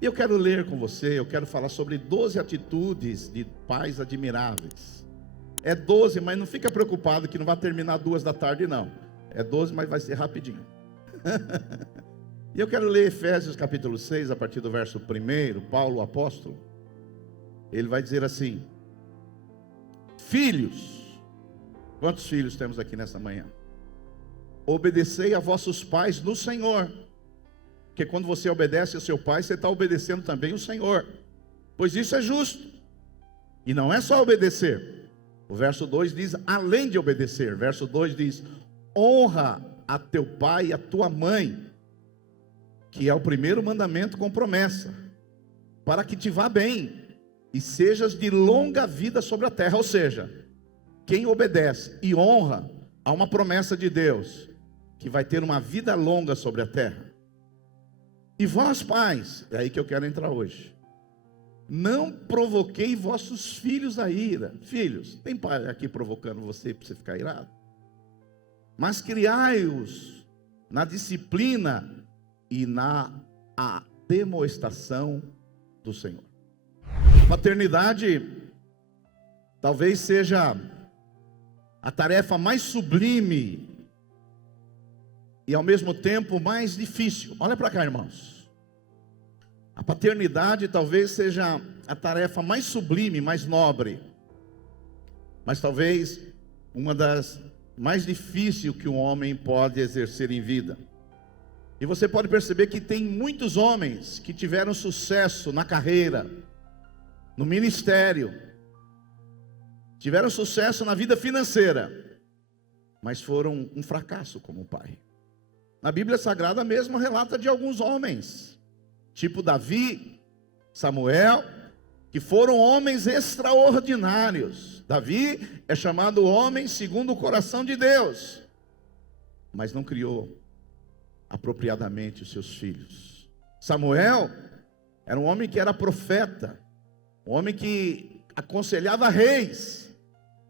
E eu quero ler com você, eu quero falar sobre 12 atitudes de pais admiráveis. É 12, mas não fica preocupado que não vai terminar 2 da tarde não. É 12, mas vai ser rapidinho. E eu quero ler Efésios capítulo 6, a partir do verso 1, Paulo, o apóstolo. Ele vai dizer assim: filhos, quantos filhos temos aqui nessa manhã? Obedecei a vossos pais no Senhor. Porque quando você obedece ao seu pai, você está obedecendo também o Senhor, pois isso é justo. E não é só obedecer. O verso 2 diz, além de obedecer. Verso 2 diz, honra a teu pai e a tua mãe, que é o primeiro mandamento com promessa, para que te vá bem e sejas de longa vida sobre a terra. Ou seja, quem obedece e honra a uma promessa de Deus, que vai ter uma vida longa sobre a terra. E vós, pais, é aí que eu quero entrar hoje, não provoquei vossos filhos a ira. Filhos, tem pai aqui provocando você para você ficar irado? Mas criai-os na disciplina e na demonstração do Senhor. Paternidade talvez seja a tarefa mais sublime e ao mesmo tempo mais difícil. Olha para cá, irmãos. A paternidade talvez seja a tarefa mais sublime, mais nobre, mas talvez uma das mais difíceis que um homem pode exercer em vida. E você pode perceber que tem muitos homens que tiveram sucesso na carreira, no ministério, tiveram sucesso na vida financeira, mas foram um fracasso como pai. Na Bíblia Sagrada mesmo relata de alguns homens, tipo Davi, Samuel, que foram homens extraordinários. Davi é chamado homem segundo o coração de Deus, mas não criou apropriadamente os seus filhos. Samuel era um homem que era profeta, um homem que aconselhava reis,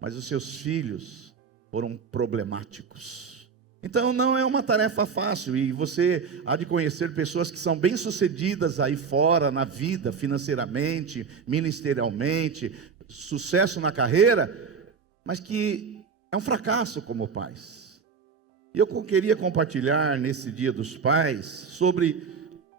mas os seus filhos foram problemáticos. Então não é uma tarefa fácil, e você há de conhecer pessoas que são bem-sucedidas aí fora, na vida, financeiramente, ministerialmente, sucesso na carreira, mas que é um fracasso como pais. E eu queria compartilhar nesse dia dos pais sobre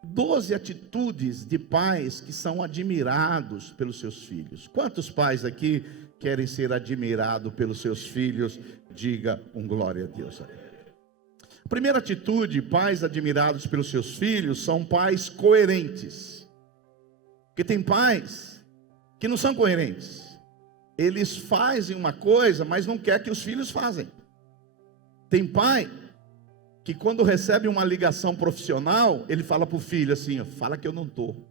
12 atitudes de pais que são admirados pelos seus filhos. Quantos pais aqui querem ser admirados pelos seus filhos? Diga um glória a Deus. A primeira atitude, pais admirados pelos seus filhos, são pais coerentes. Porque tem pais que não são coerentes. Eles fazem uma coisa, mas não quer que os filhos façam. Tem pai que quando recebe uma ligação profissional, ele fala para o filho assim, fala que eu não estou.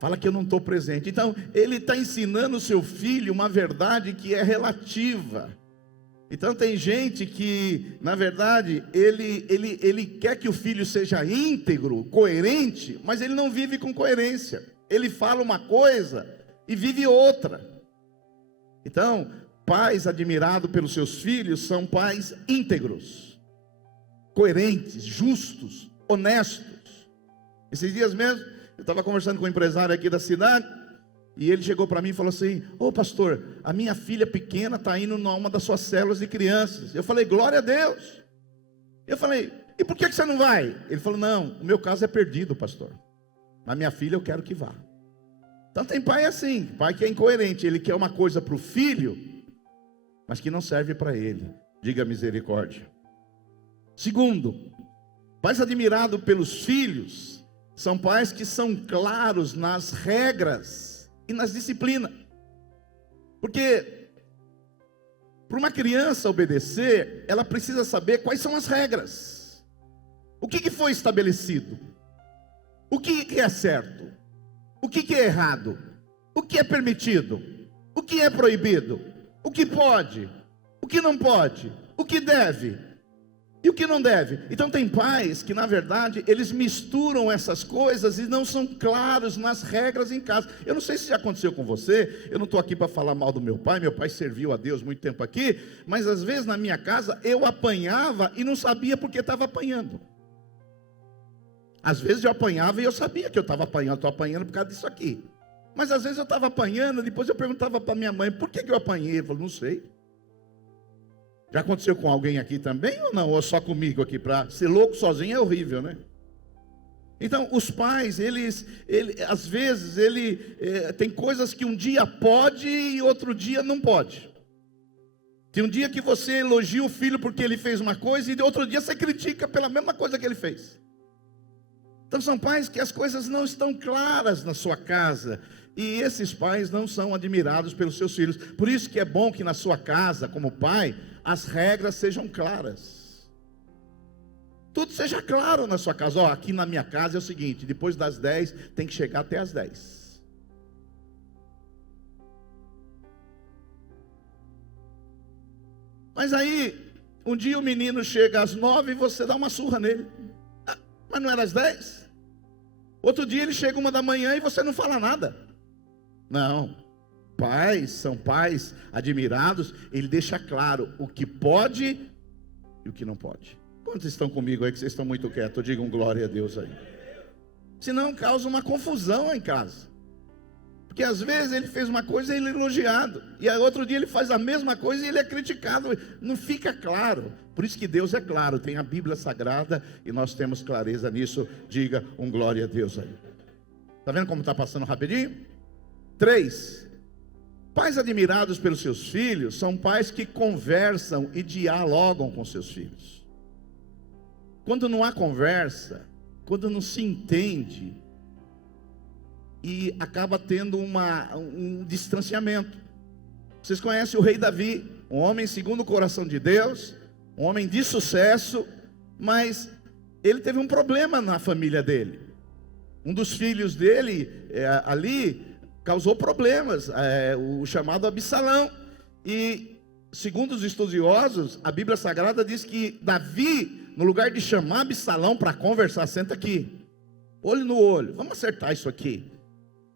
Fala que eu não estou presente. Então, ele está ensinando o seu filho uma verdade que é relativa. Então tem gente que, na verdade, ele quer que o filho seja íntegro, coerente, mas ele não vive com coerência. Ele fala uma coisa e vive outra. Então, pais admirados pelos seus filhos são pais íntegros, coerentes, justos, honestos. Esses dias mesmo, eu estava conversando com um empresário aqui da cidade, e ele chegou para mim e falou assim, ô pastor, a minha filha pequena está indo numa das suas células de crianças. Eu falei, glória a Deus. Eu falei, e por que você não vai? Ele falou, não, o meu caso é perdido, pastor, mas minha filha eu quero que vá. Então tem pai assim, pai que é incoerente, ele quer uma coisa para o filho, mas que não serve para ele. Diga misericórdia. Segundo, pais admirados pelos filhos, são pais que são claros nas regras e nas disciplinas. Porque para uma criança obedecer, ela precisa saber quais são as regras. O que foi estabelecido? O que é certo? O que é errado? O que é permitido? O que é proibido? O que pode? O que não pode? O que deve? E o que não deve? Então tem pais que na verdade eles misturam essas coisas e não são claros nas regras em casa. Eu não sei se já aconteceu com você, eu não estou aqui para falar mal do meu pai serviu a Deus muito tempo aqui, mas às vezes na minha casa eu apanhava e não sabia porque estava apanhando. Às vezes eu apanhava e eu sabia que eu estava apanhando, estou apanhando por causa disso aqui. Mas às vezes eu estava apanhando, depois eu perguntava para minha mãe, por que eu apanhei? Eu falei, não sei. Já aconteceu com alguém aqui também ou não? Ou só comigo aqui? Para ser louco sozinho é horrível, né? Então, os pais, às vezes, tem coisas que um dia pode e outro dia não pode. Tem um dia que você elogia o filho porque ele fez uma coisa e de outro dia você critica pela mesma coisa que ele fez. Então, são pais que as coisas não estão claras na sua casa. E esses pais não são admirados pelos seus filhos. Por isso que é bom que na sua casa, como pai, as regras sejam claras. Tudo seja claro na sua casa. Aqui na minha casa é o seguinte, depois das 10 tem que chegar até as 10. Mas aí, um dia o menino chega às 9 e você dá uma surra nele. Mas não era às 10? Outro dia ele chega 1 da manhã e você não fala nada. Não. Pais são pais admirados. Ele deixa claro o que pode e o que não pode. Quantos estão comigo aí que vocês estão muito quietos? Digam glória a Deus aí. Senão causa uma confusão em casa. Porque às vezes ele fez uma coisa e ele é elogiado. E aí outro dia ele faz a mesma coisa e ele é criticado. Não fica claro. Por isso que Deus é claro. Tem a Bíblia Sagrada e nós temos clareza nisso. Diga glória a Deus aí. Está vendo como está passando rapidinho? 3. Pais admirados pelos seus filhos são pais que conversam e dialogam com seus filhos. Quando não há conversa, quando não se entende, e acaba tendo um distanciamento. Vocês conhecem o rei Davi, um homem segundo o coração de Deus, um homem de sucesso, mas ele teve um problema na família dele. Um dos filhos dele ali causou problemas, o chamado Absalão. E segundo os estudiosos, a Bíblia Sagrada diz que Davi, no lugar de chamar Absalão para conversar, senta aqui, olho no olho, vamos acertar isso aqui.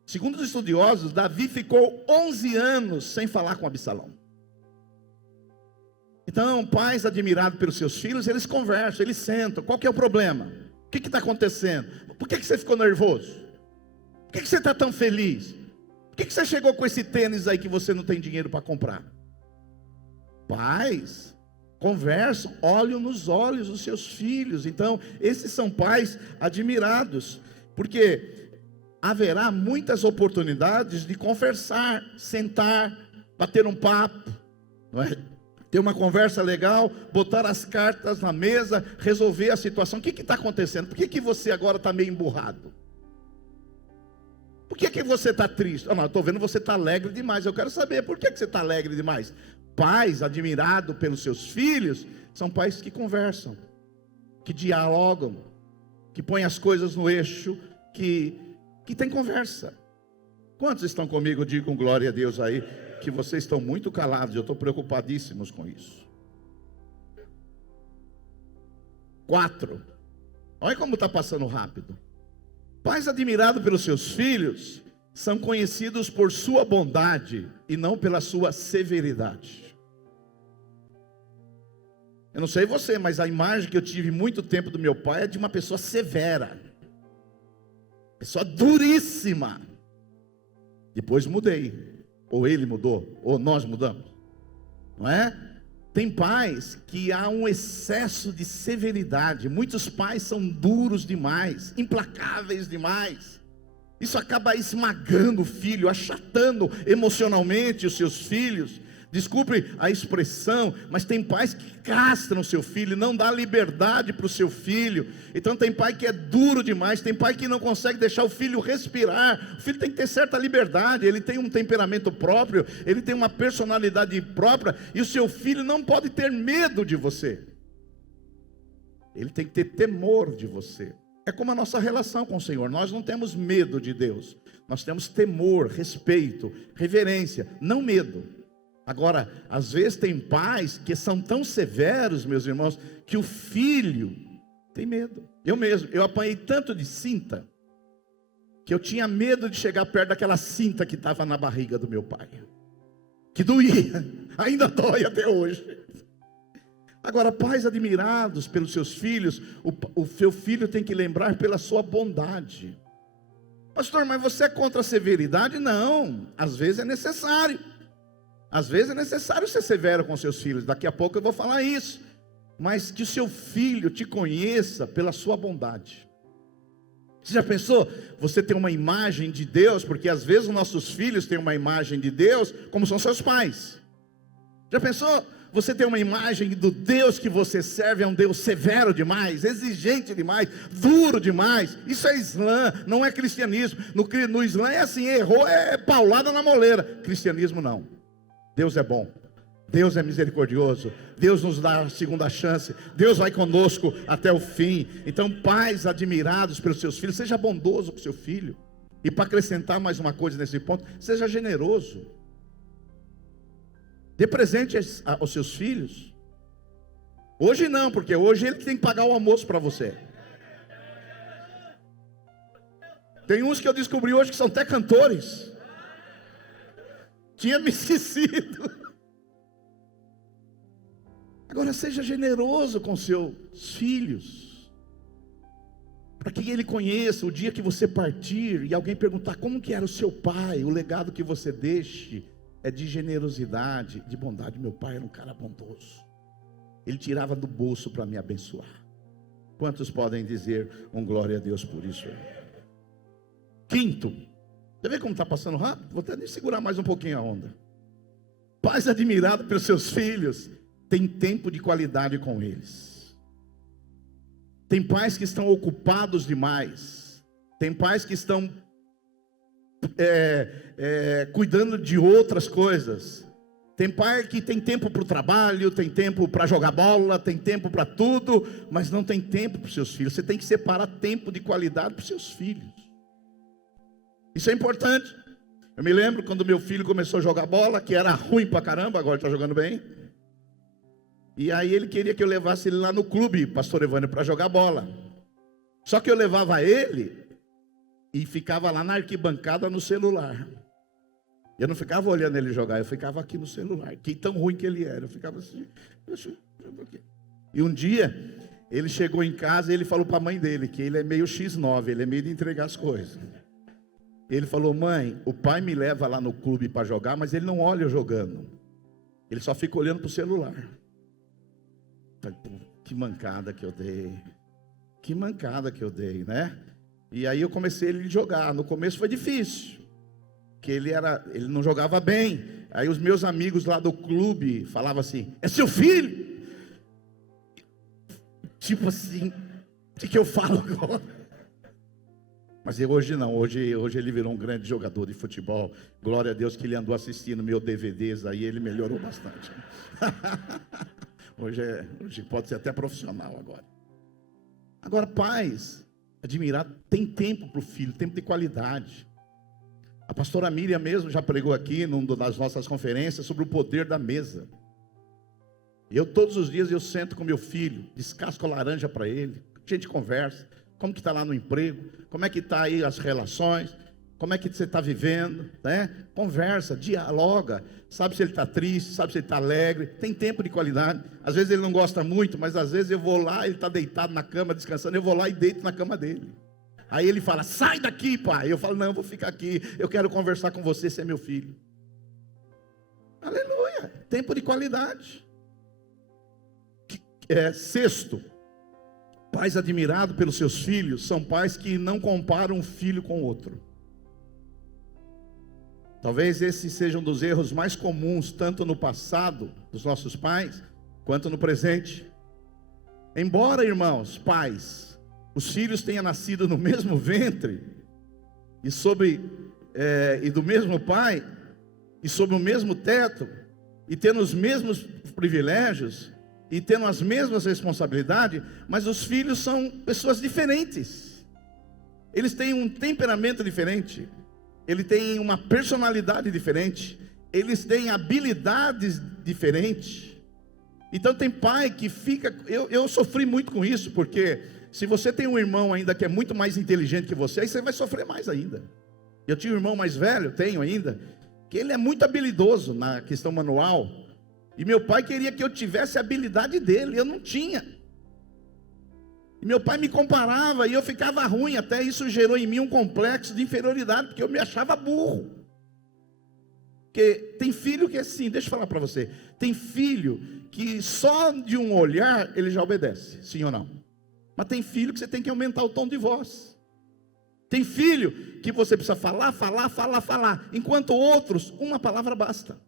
Segundo os estudiosos, Davi ficou 11 anos sem falar com Absalão. Então, pais admirados pelos seus filhos, eles conversam, eles sentam. Qual que é o problema? O que está acontecendo? Por que você ficou nervoso? Por que você está tão feliz? Por que você chegou com esse tênis aí que você não tem dinheiro para comprar? Pais conversam, olham nos olhos dos seus filhos. Então, esses são pais admirados, porque haverá muitas oportunidades de conversar, sentar, bater um papo, não é? Ter uma conversa legal, botar as cartas na mesa, resolver a situação. O que está acontecendo? Por que você agora está meio emburrado? Por que você está triste? Não, estou vendo você está alegre demais. Eu quero saber, por que você está alegre demais? Pais admirados pelos seus filhos são pais que conversam, que dialogam, que põem as coisas no eixo, que tem conversa. Quantos estão comigo? Digam glória a Deus aí, que vocês estão muito calados. Eu estou preocupadíssimos com isso. 4. Olha como está passando rápido. Pais admirados pelos seus filhos são conhecidos por sua bondade e não pela sua severidade. Eu não sei você, mas a imagem que eu tive muito tempo do meu pai é de uma pessoa severa, pessoa duríssima. Depois mudei, ou ele mudou, ou nós mudamos, não é? Tem pais que há um excesso de severidade. Muitos pais são duros demais, implacáveis demais. Isso acaba esmagando o filho, achatando emocionalmente os seus filhos. Desculpe a expressão, mas tem pais que castram o seu filho, não dá liberdade para o seu filho. Então tem pai que é duro demais, tem pai que não consegue deixar o filho respirar. O filho tem que ter certa liberdade, ele tem um temperamento próprio, ele tem uma personalidade própria, e o seu filho não pode ter medo de você. Ele tem que ter temor de você. É como a nossa relação com o Senhor. Nós não temos medo de Deus, nós temos temor, respeito, reverência, não medo. Agora, às vezes tem pais que são tão severos, meus irmãos, que o filho tem medo. Eu apanhei tanto de cinta, que eu tinha medo de chegar perto daquela cinta que estava na barriga do meu pai, que doía, ainda dói até hoje. Agora, pais admirados pelos seus filhos, o seu filho tem que lembrar pela sua bondade. Pastor, mas você é contra a severidade? Não, às vezes é necessário. Às vezes é necessário ser severo com seus filhos. Daqui a pouco eu vou falar isso. Mas que o seu filho te conheça pela sua bondade. Você já pensou? Você tem uma imagem de Deus, porque às vezes os nossos filhos têm uma imagem de Deus, como são seus pais. Já pensou? Você tem uma imagem do Deus que você serve, é um Deus severo demais, exigente demais, duro demais. Isso é Islã, não é cristianismo. No Islã é assim, errou, é paulada na moleira. Cristianismo não. Deus é bom, Deus é misericordioso, Deus nos dá a segunda chance, Deus vai conosco até o fim. Então, pais admirados pelos seus filhos, seja bondoso com seu filho. E para acrescentar mais uma coisa nesse ponto, seja generoso. Dê presente aos seus filhos. Hoje não, porque hoje ele tem que pagar o almoço para você. Tem uns que eu descobri hoje que são até cantores. Tinha me esquecido. Agora seja generoso com seus filhos, para que ele conheça o dia que você partir e alguém perguntar como que era o seu pai, o legado que você deixe é de generosidade, de bondade. Meu pai era um cara bondoso, ele tirava do bolso para me abençoar. Quantos podem dizer um glória a Deus por isso? Quinto, você vê como está passando rápido? Vou até segurar mais um pouquinho a onda. Pais admirados pelos seus filhos, tem tempo de qualidade com eles. Tem pais que estão ocupados demais, tem pais que estão cuidando de outras coisas. Tem pai que tem tempo para o trabalho, tem tempo para jogar bola, tem tempo para tudo, mas não tem tempo para os seus filhos. Você tem que separar tempo de qualidade para os seus filhos. Isso é importante. Eu me lembro quando meu filho começou a jogar bola, que era ruim pra caramba, agora está jogando bem. E aí ele queria que eu levasse ele lá no clube, pastor Evânio, para jogar bola. Só que eu levava ele e ficava lá na arquibancada no celular. Eu não ficava olhando ele jogar, eu ficava aqui no celular. Que tão ruim que ele era, eu ficava assim. E um dia, ele chegou em casa e ele falou para a mãe dele, que ele é meio X9, ele é meio de entregar as coisas. Ele falou: mãe, o pai me leva lá no clube para jogar, mas ele não olha eu jogando. Ele só fica olhando para o celular. Que mancada que eu dei. Que mancada que eu dei, né? E aí eu comecei ele a jogar. No começo foi difícil, porque ele não jogava bem. Aí os meus amigos lá do clube falavam assim: é seu filho? Tipo assim, o que eu falo agora? Mas hoje não, hoje ele virou um grande jogador de futebol. Glória a Deus que ele andou assistindo meus DVDs aí, ele melhorou bastante. Hoje pode ser até profissional agora. Agora, pais admirados, tem tempo para o filho, tempo de qualidade. A pastora Miriam mesmo já pregou aqui numa das nossas conferências sobre o poder da mesa. Eu todos os dias eu sento com meu filho, descasco a laranja para ele, a gente conversa. Como que está lá no emprego? Como é que está aí as relações? Como é que você está vivendo? Né? Conversa, dialoga. Sabe se ele está triste, sabe se ele está alegre. Tem tempo de qualidade. Às vezes ele não gosta muito, mas às vezes eu vou lá, ele está deitado na cama, descansando. Eu vou lá e deito na cama dele. Aí ele fala: sai daqui, pai. Eu falo: não, eu vou ficar aqui. Eu quero conversar com você, você é meu filho. Aleluia. Tempo de qualidade. Sexto, pais admirados pelos seus filhos são pais que não comparam um filho com outro. Talvez esse seja um dos erros mais comuns, tanto no passado dos nossos pais, quanto no presente. Embora, irmãos, pais, os filhos tenham nascido no mesmo ventre, e do mesmo pai, e sob o mesmo teto, e tendo os mesmos privilégios, e tendo as mesmas responsabilidades, mas os filhos são pessoas diferentes. Eles têm um temperamento diferente, eles têm uma personalidade diferente, eles têm habilidades diferentes. Então tem pai que fica... Eu sofri muito com isso, porque se você tem um irmão ainda que é muito mais inteligente que você, aí você vai sofrer mais ainda. Eu tinha um irmão mais velho, tenho ainda, que ele é muito habilidoso na questão manual. E meu pai queria que eu tivesse a habilidade dele, eu não tinha. E meu pai me comparava e eu ficava ruim, até isso gerou em mim um complexo de inferioridade, porque eu me achava burro. Porque tem filho que é assim, deixa eu falar para você, tem filho que só de um olhar ele já obedece, sim ou não? Mas tem filho que você tem que aumentar o tom de voz. Tem filho que você precisa falar, enquanto outros, uma palavra basta.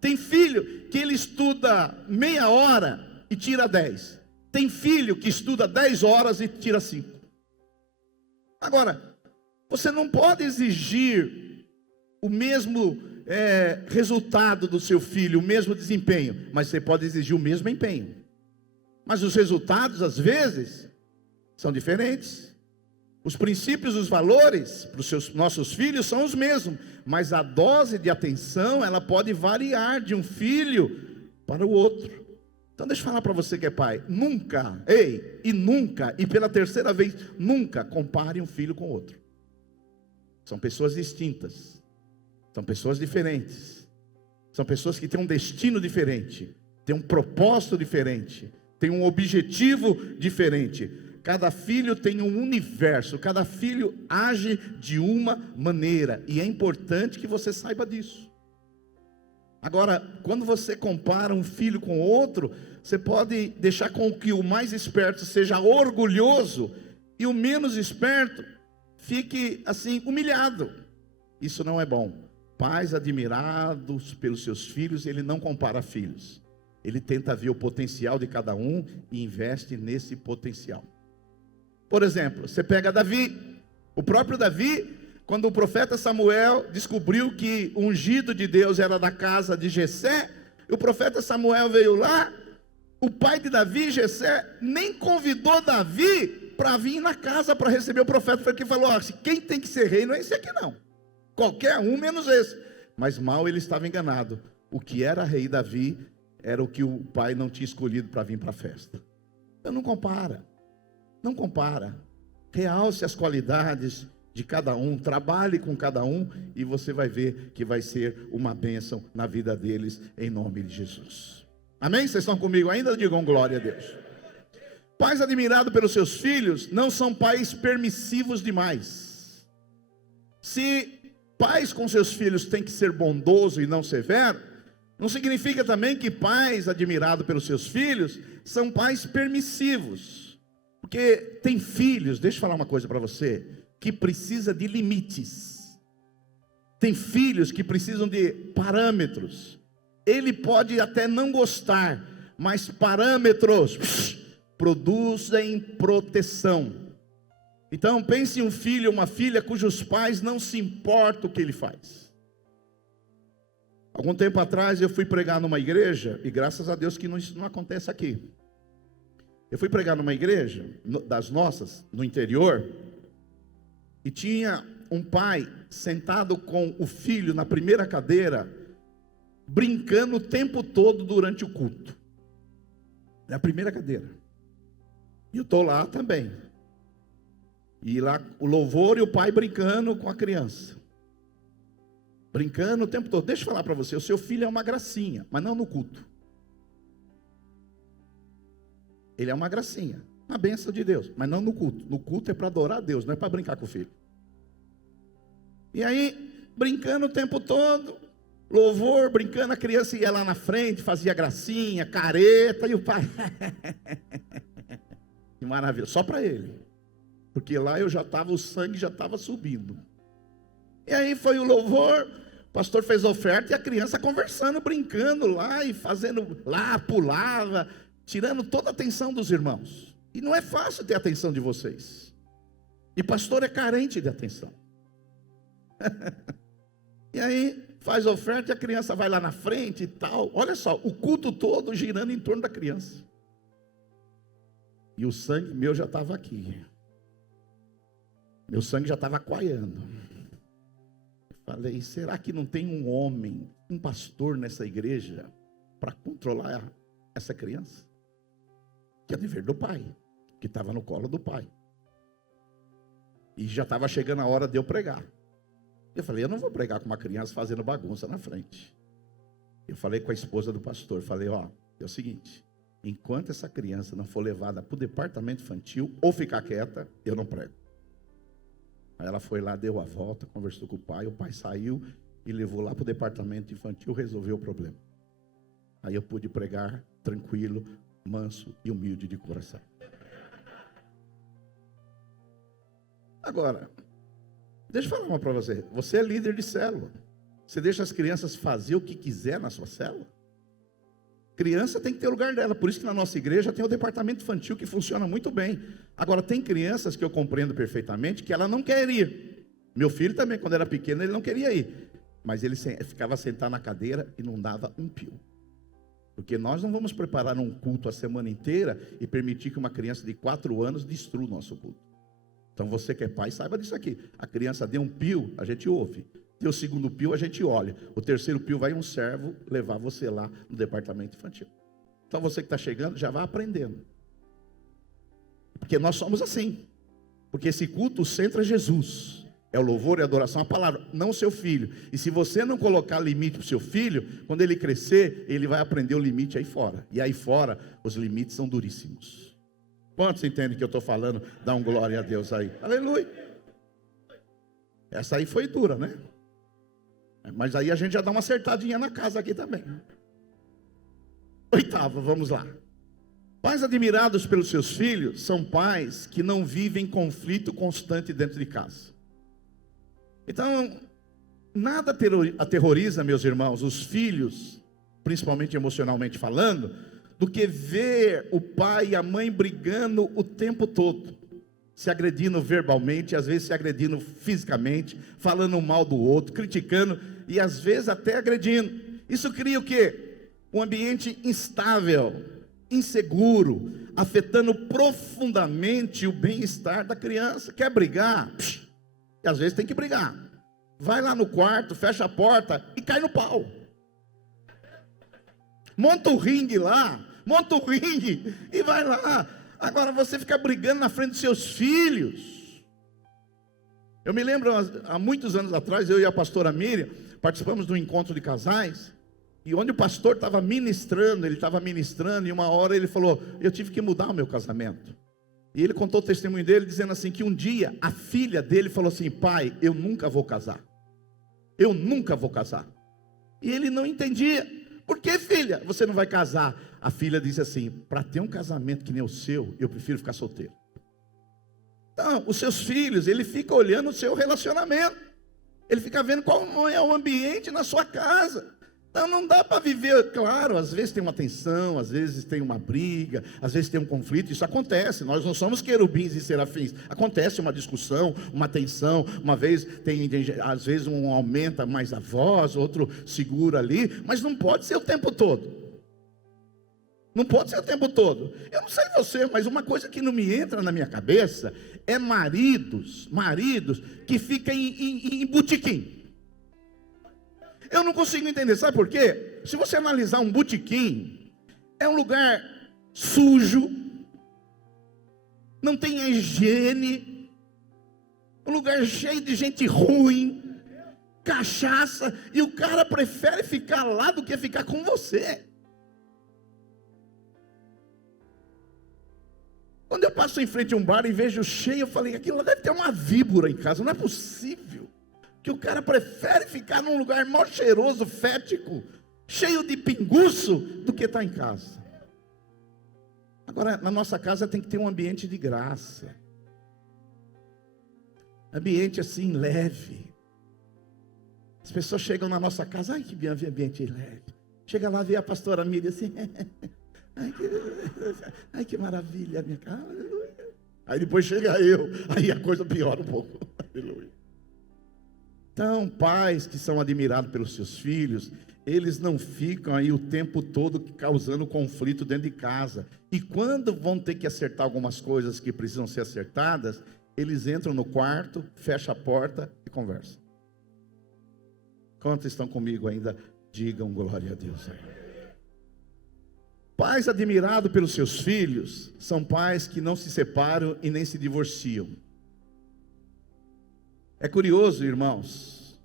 Tem filho que ele estuda meia hora e tira 10. Tem filho que estuda 10 horas e tira 5. Agora, você não pode exigir o mesmo resultado do seu filho, o mesmo desempenho, mas você pode exigir o mesmo empenho. Mas os resultados, às vezes, são diferentes. Os princípios, os valores para os nossos filhos são os mesmos, mas a dose de atenção, ela pode variar de um filho para o outro. Então deixa eu falar para você que é pai, nunca, e pela terceira vez, nunca compare um filho com outro. São pessoas distintas, são pessoas diferentes, são pessoas que têm um destino diferente, têm um propósito diferente, têm um objetivo diferente. Cada filho tem um universo, cada filho age de uma maneira, e é importante que você saiba disso. Agora, quando você compara um filho com outro, você pode deixar com que o mais esperto seja orgulhoso, e o menos esperto fique assim, humilhado. Isso não é bom. Pais admirados pelos seus filhos, ele não compara filhos. Ele tenta ver o potencial de cada um e investe nesse potencial. Por exemplo, você pega Davi, o próprio Davi, quando o profeta Samuel descobriu que o ungido de Deus era da casa de Jessé, o profeta Samuel veio lá, o pai de Davi, Jessé, nem convidou Davi para vir na casa para receber o profeta, porque falou, quem tem que ser rei não é esse aqui não, qualquer um menos esse. Mas mal ele estava enganado, o que era rei Davi, era o que o pai não tinha escolhido para vir para a festa. Então não compara. Não compara, realce as qualidades de cada um, trabalhe com cada um, e você vai ver que vai ser uma bênção na vida deles, em nome de Jesus. Amém? Vocês estão comigo ainda? Digam glória a Deus. Pais admirados pelos seus filhos não são pais permissivos demais. Se pais com seus filhos têm que ser bondoso e não severo, não significa também que pais admirados pelos seus filhos são pais permissivos. Porque tem filhos, deixa eu falar uma coisa para você, que precisa de limites. Tem filhos que precisam de parâmetros. Ele pode até não gostar, mas parâmetros produzem proteção. Então pense em um filho ou uma filha cujos pais não se importam o que ele faz. Algum tempo atrás eu fui pregar numa igreja, e graças a Deus que isso não acontece aqui. Eu fui pregar numa igreja, das nossas, no interior, e tinha um pai sentado com o filho na primeira cadeira, brincando o tempo todo durante o culto. Na primeira cadeira. E eu estou lá também. E lá o louvor e o pai brincando com a criança. Brincando o tempo todo. Deixa eu falar para você, o seu filho é uma gracinha, mas não no culto. Ele é uma gracinha, uma bênção de Deus, mas não no culto. No culto é para adorar a Deus, não é para brincar com o filho. E aí, brincando o tempo todo, louvor, brincando, a criança ia lá na frente, fazia gracinha, careta, e o pai, que maravilha, só para ele, porque lá eu já estava, o sangue já estava subindo. E aí foi o louvor, o pastor fez a oferta, e a criança conversando, brincando lá, e fazendo lá, pulava, tirando toda a atenção dos irmãos. E não é fácil ter a atenção de vocês. E pastor é carente de atenção. E aí faz a oferta e a criança vai lá na frente e tal. Olha só, o culto todo girando em torno da criança. E o sangue meu já estava aqui. Meu sangue já estava coalhando. Falei, será que não tem um homem, um pastor nessa igreja para controlar essa criança? Que é dever do pai, que estava no colo do pai. E já estava chegando a hora de eu pregar. Eu falei, eu não vou pregar com uma criança fazendo bagunça na frente. Eu falei com a esposa do pastor, falei, ó, é o seguinte, enquanto essa criança não for levada para o departamento infantil, ou ficar quieta, eu não prego. Aí ela foi lá, deu a volta, conversou com o pai saiu e levou lá para o departamento infantil, resolveu o problema. Aí eu pude pregar tranquilo, manso e humilde de coração. Agora, deixa eu falar uma para você. Você é líder de célula. Você deixa as crianças fazer o que quiser na sua célula? Criança tem que ter o lugar dela. Por isso que na nossa igreja tem o departamento infantil que funciona muito bem. Agora, tem crianças que eu compreendo perfeitamente que ela não quer ir. Meu filho também, quando era pequeno, ele não queria ir. Mas ele ficava sentado na cadeira e não dava um pio. Porque nós não vamos preparar um culto a semana inteira e permitir que uma criança de 4 anos destrua o nosso culto. Então você que é pai, saiba disso aqui. A criança deu um pio, a gente ouve. Deu o segundo pio, a gente olha. O terceiro pio vai um servo levar você lá no departamento infantil. Então você que está chegando, já vai aprendendo. Porque nós somos assim. Porque esse culto, o centro é Jesus. É o louvor e a adoração, a palavra, não o seu filho. E se você não colocar limite para o seu filho, quando ele crescer, ele vai aprender o limite aí fora. E aí fora, os limites são duríssimos. Quantos entendem que eu estou falando? Dá um glória a Deus aí. Aleluia. Essa aí foi dura, né? Mas aí a gente já dá uma acertadinha na casa aqui também. 8ª, vamos lá. Pais admirados pelos seus filhos são pais que não vivem conflito constante dentro de casa. Então, nada aterroriza, meus irmãos, os filhos, principalmente emocionalmente falando, do que ver o pai e a mãe brigando o tempo todo, se agredindo verbalmente, às vezes se agredindo fisicamente, falando mal do outro, criticando e às vezes até agredindo. Isso cria o quê? Um ambiente instável, inseguro, afetando profundamente o bem-estar da criança. Quer brigar? E às vezes tem que brigar. Vai lá no quarto, fecha a porta e cai no pau. Monta o ringue lá, monta o ringue e vai lá. Agora você fica brigando na frente dos seus filhos. Eu me lembro, há muitos anos atrás, eu e a pastora Miriam participamos de um encontro de casais, e onde o pastor estava ministrando, e uma hora ele falou, eu tive que mudar o meu casamento. E ele contou o testemunho dele, dizendo assim, que um dia a filha dele falou assim, pai, eu nunca vou casar. Eu nunca vou casar. E ele não entendia. Por que, filha, você não vai casar? A filha disse assim, para ter um casamento que nem o seu, eu prefiro ficar solteiro. Então, os seus filhos, ele fica olhando o seu relacionamento. Ele fica vendo qual é o ambiente na sua casa. Então não dá para viver, claro, às vezes tem uma tensão, às vezes tem uma briga, às vezes tem um conflito, isso acontece, nós não somos querubins e serafins, acontece uma discussão, uma tensão, uma vez tem, às vezes um aumenta mais a voz, outro segura ali, mas não pode ser o tempo todo, não pode ser o tempo todo. Eu não sei você, mas uma coisa que não me entra na minha cabeça, é maridos que ficam em botequim. Eu não consigo entender, sabe por quê? Se você analisar um botequim, é um lugar sujo, não tem higiene, um lugar cheio de gente ruim, cachaça, e o cara prefere ficar lá do que ficar com você. Quando eu passo em frente a um bar e vejo cheio, eu falei, aquilo lá deve ter uma víbora em casa, não é possível. Que o cara prefere ficar num lugar mó cheiroso, fético, cheio de pinguço, do que estar em casa. Agora, na nossa casa tem que ter um ambiente de graça. Ambiente assim, leve. As pessoas chegam na nossa casa, ai que ambiente leve. Chega lá, vê a pastora Miriam assim, ai que maravilha, minha casa. Aí depois chega eu, aí a coisa piora um pouco. Aleluia. Então, pais que são admirados pelos seus filhos, eles não ficam aí o tempo todo causando conflito dentro de casa. E quando vão ter que acertar algumas coisas que precisam ser acertadas, eles entram no quarto, fecham a porta e conversam. Quantos estão comigo ainda? Digam glória a Deus. Pais admirados pelos seus filhos, são pais que não se separam e nem se divorciam. É curioso, irmãos,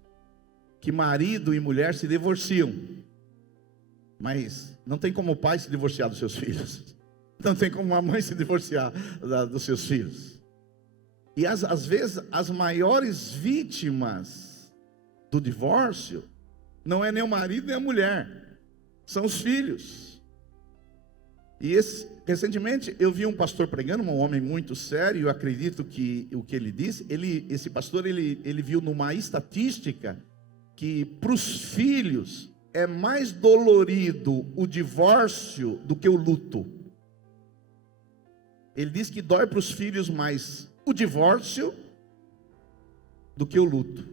que marido e mulher se divorciam, Mas não tem como o pai se divorciar dos seus filhos. Não tem como a mãe se divorciar dos seus filhos. E às vezes as maiores vítimas do divórcio não é nem o marido nem a mulher, são os filhos. E recentemente eu vi um pastor pregando, um homem muito sério. Eu acredito que o que ele disse, esse pastor ele viu numa estatística que para os filhos é mais dolorido o divórcio do que o luto. Ele diz que dói para os filhos mais o divórcio do que o luto.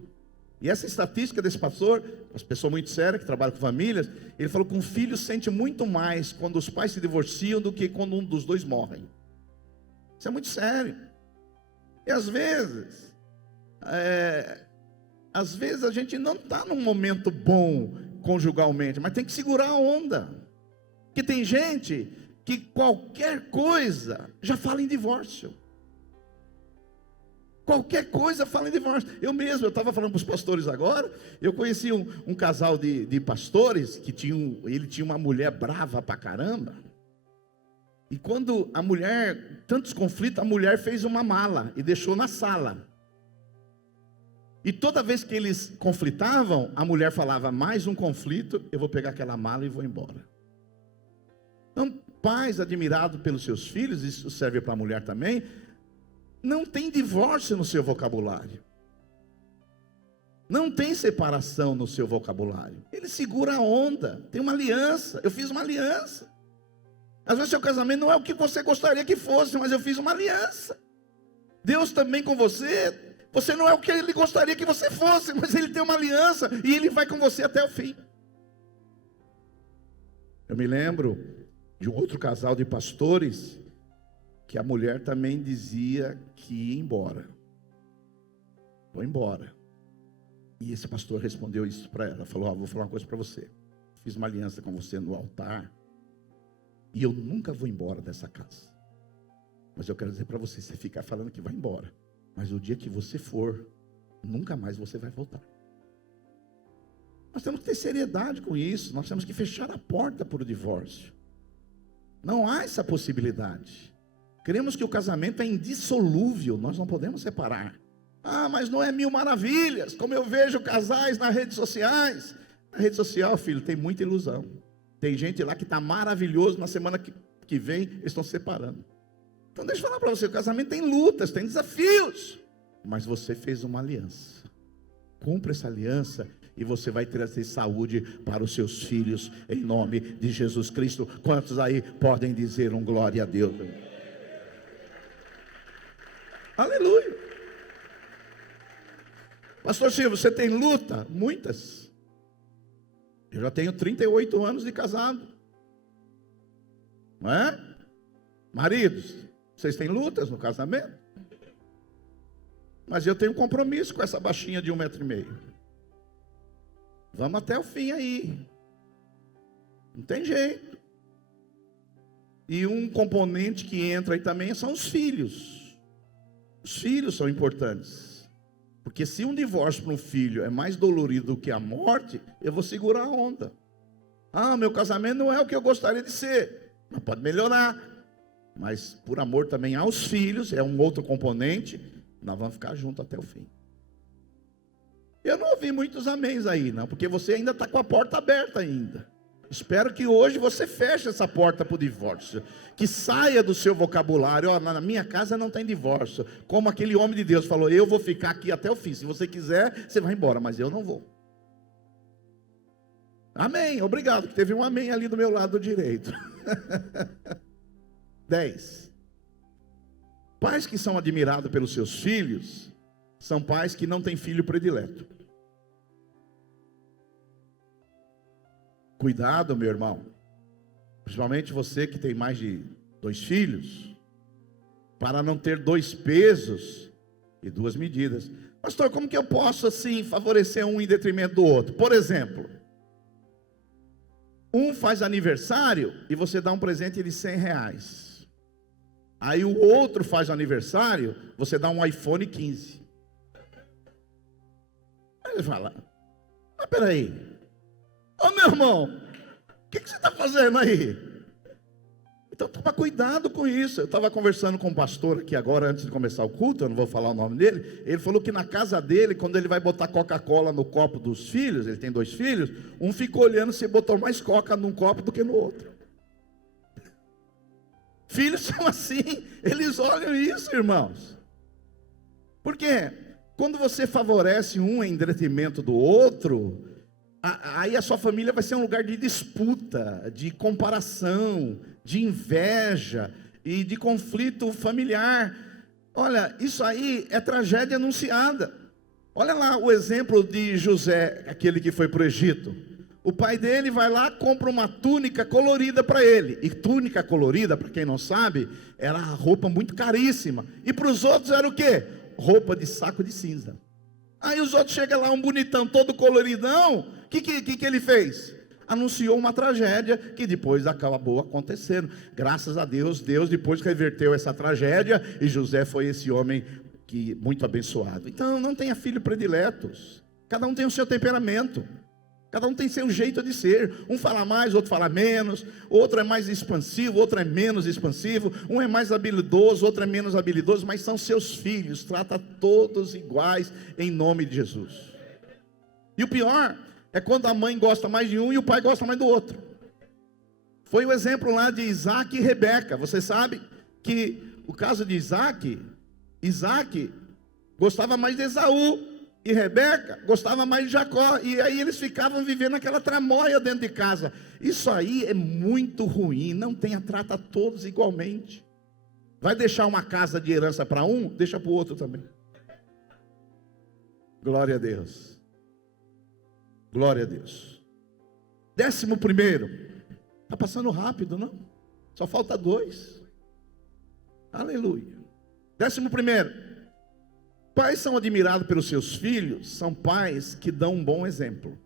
E essa estatística desse pastor, uma pessoa muito séria que trabalha com famílias, ele falou que um filho sente muito mais quando os pais se divorciam do que quando um dos dois morrem. Isso é muito sério. E às vezes a gente não está num momento bom conjugalmente, mas tem que segurar a onda. Porque tem gente que qualquer coisa já fala em divórcio. Qualquer coisa fala em divórcio. Eu estava falando para os pastores agora. Eu conheci um casal de pastores que ele tinha uma mulher brava pra caramba. E quando a mulher, tantos conflitos, a mulher fez uma mala e deixou na sala. E toda vez que eles conflitavam, a mulher falava: mais um conflito, eu vou pegar aquela mala e vou embora. Então, pais admirados pelos seus filhos, isso serve para a mulher também. Não tem divórcio no seu vocabulário. Não tem separação no seu vocabulário. Ele segura a onda. Tem uma aliança. Eu fiz uma aliança. Às vezes seu casamento não é o que você gostaria que fosse, mas eu fiz uma aliança. Deus também com você. Você não é o que Ele gostaria que você fosse, mas Ele tem uma aliança e Ele vai com você até o fim. Eu me lembro de um outro casal de pastores que a mulher também dizia que ia embora. Vou embora. E esse pastor respondeu isso para ela. Falou: vou falar uma coisa para você. Fiz uma aliança com você no altar. E eu nunca vou embora dessa casa. Mas eu quero dizer para você, você ficar falando que vai embora. Mas o dia que você for, nunca mais você vai voltar. Nós temos que ter seriedade com isso. Nós temos que fechar a porta para o divórcio. Não há essa possibilidade. Queremos que o casamento é indissolúvel, nós não podemos separar. Mas não é mil maravilhas, como eu vejo casais nas redes sociais. Na rede social, filho, tem muita ilusão. Tem gente lá que está maravilhoso, na semana que vem, eles estão se separando. Então deixa eu falar para você, o casamento tem lutas, tem desafios. Mas você fez uma aliança. Cumpra essa aliança e você vai trazer saúde para os seus filhos, em nome de Jesus Cristo. Quantos aí podem dizer um glória a Deus? Aleluia. Pastor Silvio, você tem luta? Muitas. Eu já tenho 38 anos de casado. Não é? Maridos, vocês têm lutas no casamento? Mas eu tenho compromisso com essa baixinha de 1,5 metro. Vamos até o fim aí. Não tem jeito. E um componente que entra aí também são os filhos. Os filhos são importantes. Porque se um divórcio para um filho é mais dolorido do que a morte, eu vou segurar a onda. Meu casamento não é o que eu gostaria de ser. Mas pode melhorar. Mas por amor também aos filhos, é um outro componente, nós vamos ficar juntos até o fim. Eu não ouvi muitos améns aí, não, porque você ainda está com a porta aberta ainda. Espero que hoje você feche essa porta para o divórcio. Que saia do seu vocabulário: na minha casa não tem divórcio. Como aquele homem de Deus falou: eu vou ficar aqui até o fim. Se você quiser, você vai embora, mas eu não vou. Amém, obrigado, que teve um amém ali do meu lado direito. 10. Pais que são admirados pelos seus filhos são pais que não têm filho predileto. Cuidado, meu irmão, principalmente você que tem mais de 2 filhos, para não ter 2 pesos e 2 medidas. Pastor, como que eu posso assim favorecer um em detrimento do outro? Por exemplo, um faz aniversário e você dá um presente de R$100. Aí o outro faz aniversário, você dá um iPhone 15. Aí ele fala: mas peraí, meu irmão, O que você está fazendo aí? Então toma cuidado com isso. Eu estava conversando com um pastor aqui agora, antes de começar o culto, eu não vou falar o nome dele. Ele falou que na casa dele, quando ele vai botar Coca-Cola no copo dos filhos, ele tem 2 filhos, um ficou olhando se botou mais coca num copo do que no outro. Filhos são assim, eles olham isso, irmãos. Por quê? Quando você favorece um em detrimento do outro, aí a sua família vai ser um lugar de disputa, de comparação, de inveja e de conflito familiar. Olha, isso aí é tragédia anunciada. Olha lá o exemplo de José, aquele que foi para o Egito. O pai dele vai lá, compra uma túnica colorida para ele. E túnica colorida, para quem não sabe, era roupa muito caríssima. E para os outros era o quê? Roupa de saco de cinza. Aí os outros chegam lá, um bonitão, todo coloridão. O que ele fez? Anunciou uma tragédia que depois acabou acontecendo. Graças a Deus, Deus depois reverteu essa tragédia e José foi esse homem muito abençoado. Então não tenha filhos prediletos. Cada um tem o seu temperamento. Cada um tem seu jeito de ser. Um fala mais, outro fala menos. Outro é mais expansivo, outro é menos expansivo. Um é mais habilidoso, outro é menos habilidoso. Mas são seus filhos. Trata todos iguais em nome de Jesus. E o pior é quando a mãe gosta mais de um e o pai gosta mais do outro. Foi o exemplo lá de Isaac e Rebeca. Você sabe que o caso de Isaac gostava mais de Esaú. E Rebeca gostava mais de Jacó. E aí eles ficavam vivendo aquela tramóia dentro de casa. Isso aí é muito ruim. Não trata todos igualmente. Vai deixar uma casa de herança para um, deixa para o outro também. Glória a Deus. Glória a Deus. 11º. Está passando rápido, não? Só falta 2. Aleluia. 11º. Pais são admirados pelos seus filhos, são pais que dão um bom exemplo.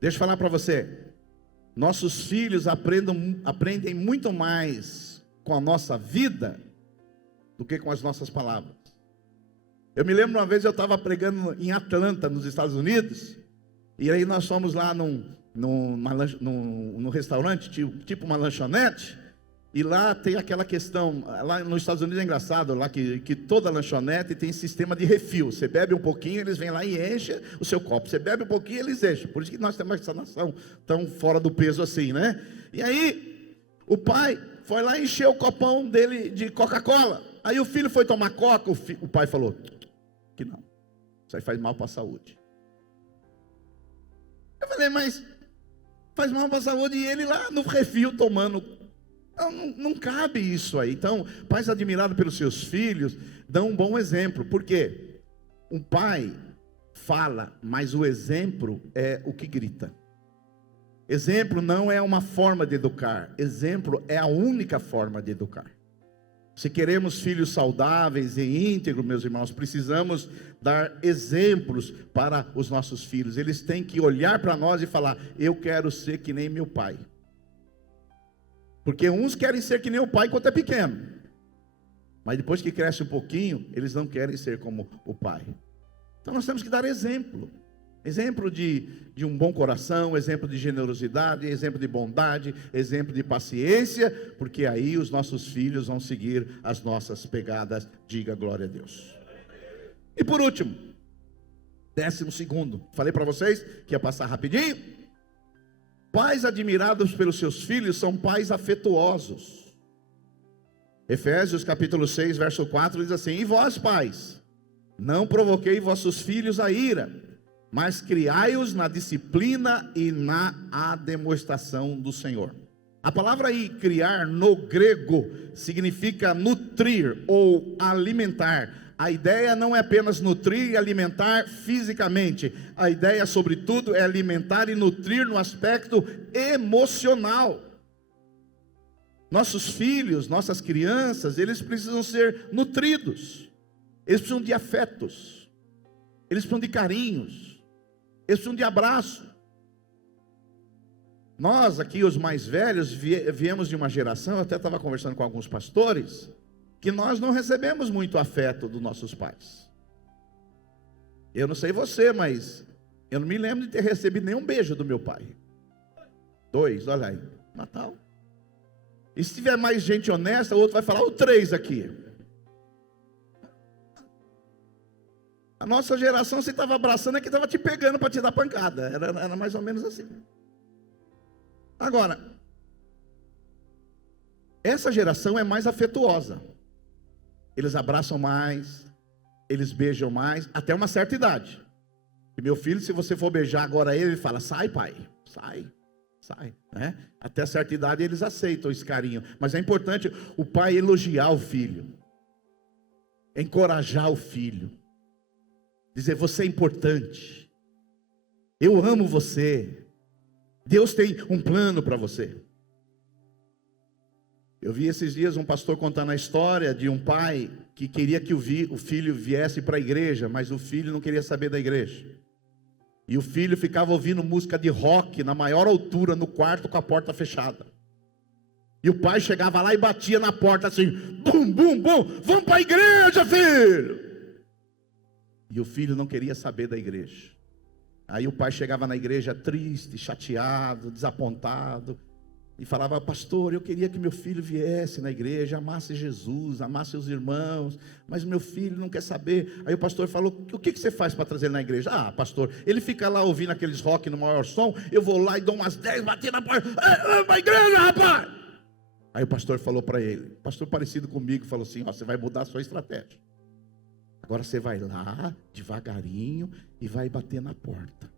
Deixa eu falar para você, nossos filhos aprendem muito mais com a nossa vida do que com as nossas palavras. Eu me lembro uma vez eu estava pregando em Atlanta, nos Estados Unidos, e aí nós fomos lá num restaurante, tipo uma lanchonete. E lá tem aquela questão, lá nos Estados Unidos é engraçado, lá que toda lanchonete tem sistema de refil. Você bebe um pouquinho, eles vêm lá e enchem o seu copo. Você bebe um pouquinho, eles enchem. Por isso que nós temos essa nação tão fora do peso assim, né? E aí, o pai foi lá e encheu o copão dele de Coca-Cola. Aí o filho foi tomar coca, o pai falou, que não, isso aí faz mal para a saúde. Eu falei, mas faz mal para a saúde, e ele lá no refil tomando. Não cabe isso aí. Então, pais admirados pelos seus filhos dão um bom exemplo. Por quê? Um pai fala, mas o exemplo é o que grita. Exemplo não é uma forma de educar. Exemplo é a única forma de educar. Se queremos filhos saudáveis e íntegros, meus irmãos, precisamos dar exemplos para os nossos filhos. Eles têm que olhar para nós e falar, eu quero ser que nem meu pai. Porque uns querem ser que nem o pai quando é pequeno. Mas depois que cresce um pouquinho, eles não querem ser como o pai. Então nós temos que dar exemplo. Exemplo de um bom coração, exemplo de generosidade, exemplo de bondade, exemplo de paciência. Porque aí os nossos filhos vão seguir as nossas pegadas. Diga glória a Deus. E por último, 12º. Falei para vocês que ia passar rapidinho. Pais admirados pelos seus filhos são pais afetuosos. Efésios capítulo 6, verso 4 diz assim: E vós, pais, não provoquei vossos filhos a ira, mas criai-os na disciplina e na ademoestação do Senhor. A palavra aí, criar, no grego, significa nutrir ou alimentar. A ideia não é apenas nutrir e alimentar fisicamente. A ideia, sobretudo, é alimentar e nutrir no aspecto emocional. Nossos filhos, nossas crianças, eles precisam ser nutridos. Eles precisam de afetos. Eles precisam de carinhos. Eles precisam de abraço. Nós aqui, os mais velhos, viemos de uma geração, eu até estava conversando com alguns pastores, que nós não recebemos muito afeto dos nossos pais. Eu não sei você, mas eu não me lembro de ter recebido nenhum beijo do meu pai. 2, olha aí, Natal. E se tiver mais gente honesta, o outro vai falar o 3 aqui. A nossa geração, você estava abraçando, é que estava te pegando para te dar pancada. Era mais ou menos assim. Agora, essa geração é mais afetuosa. Eles abraçam mais, eles beijam mais, até uma certa idade. E meu filho, se você for beijar agora ele fala, sai pai, sai. Né? Até certa idade eles aceitam esse carinho. Mas é importante o pai elogiar o filho, encorajar o filho, dizer, você é importante, eu amo você, Deus tem um plano para você. Eu vi esses dias um pastor contando a história de um pai que queria que o filho viesse para a igreja, mas o filho não queria saber da igreja. E o filho ficava ouvindo música de rock na maior altura no quarto com a porta fechada. E o pai chegava lá e batia na porta assim, bum, bum, bum, vamos para a igreja, filho. E o filho não queria saber da igreja. Aí o pai chegava na igreja triste, chateado, desapontado, e falava, pastor, eu queria que meu filho viesse na igreja, amasse Jesus, amasse os irmãos, mas meu filho não quer saber. Aí o pastor falou, o que você faz para trazer ele na igreja? Ah, pastor, ele fica lá ouvindo aqueles rock no maior som, eu vou lá e dou umas 10, bati na porta, vamos para a igreja, rapaz! Aí o pastor falou para ele, pastor parecido comigo, falou assim, ó, você vai mudar a sua estratégia. Agora você vai lá, devagarinho, e vai bater na porta.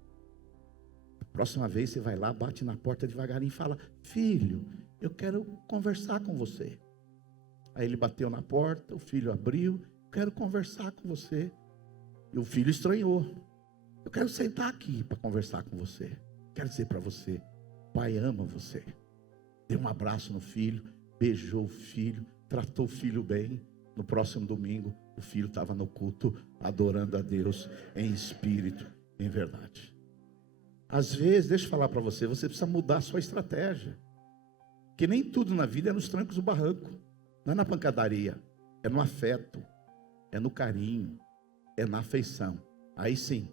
Próxima vez você vai lá, bate na porta devagarinho e fala, filho, eu quero conversar com você. Aí ele bateu na porta, o filho abriu, quero conversar com você. E o filho estranhou. Eu quero sentar aqui para conversar com você. Quero dizer para você, pai ama você. Deu um abraço no filho, beijou o filho, tratou o filho bem. No próximo domingo, o filho estava no culto, adorando a Deus em espírito, em verdade. Às vezes, deixa eu falar para você, você precisa mudar a sua estratégia. Que nem tudo na vida é nos trancos do barranco. Não é na pancadaria, é no afeto, é no carinho, é na afeição. Aí sim,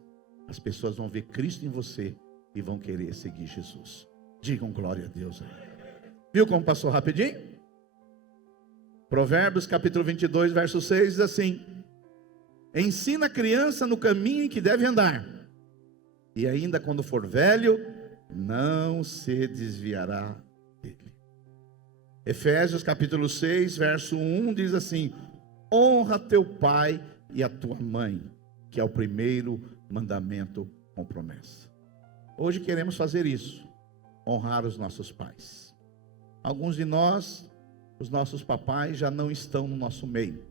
as pessoas vão ver Cristo em você e vão querer seguir Jesus. Digam glória a Deus aí. Viu como passou rapidinho? Provérbios capítulo 22, verso 6 diz assim, ensina a criança no caminho em que deve andar. E ainda quando for velho, não se desviará dele. Efésios capítulo 6, verso 1 diz assim, honra teu pai e a tua mãe, que é o primeiro mandamento com promessa. Hoje queremos fazer isso, honrar os nossos pais. Alguns de nós, os nossos papais já não estão no nosso meio,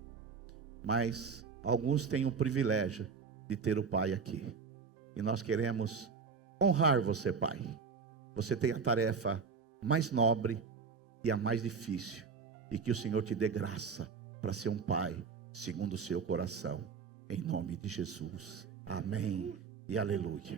mas alguns têm o privilégio de ter o pai aqui. E nós queremos honrar você, pai. Você tem a tarefa mais nobre e a mais difícil. E que o Senhor te dê graça para ser um pai segundo o seu coração. Em nome de Jesus. Amém e aleluia.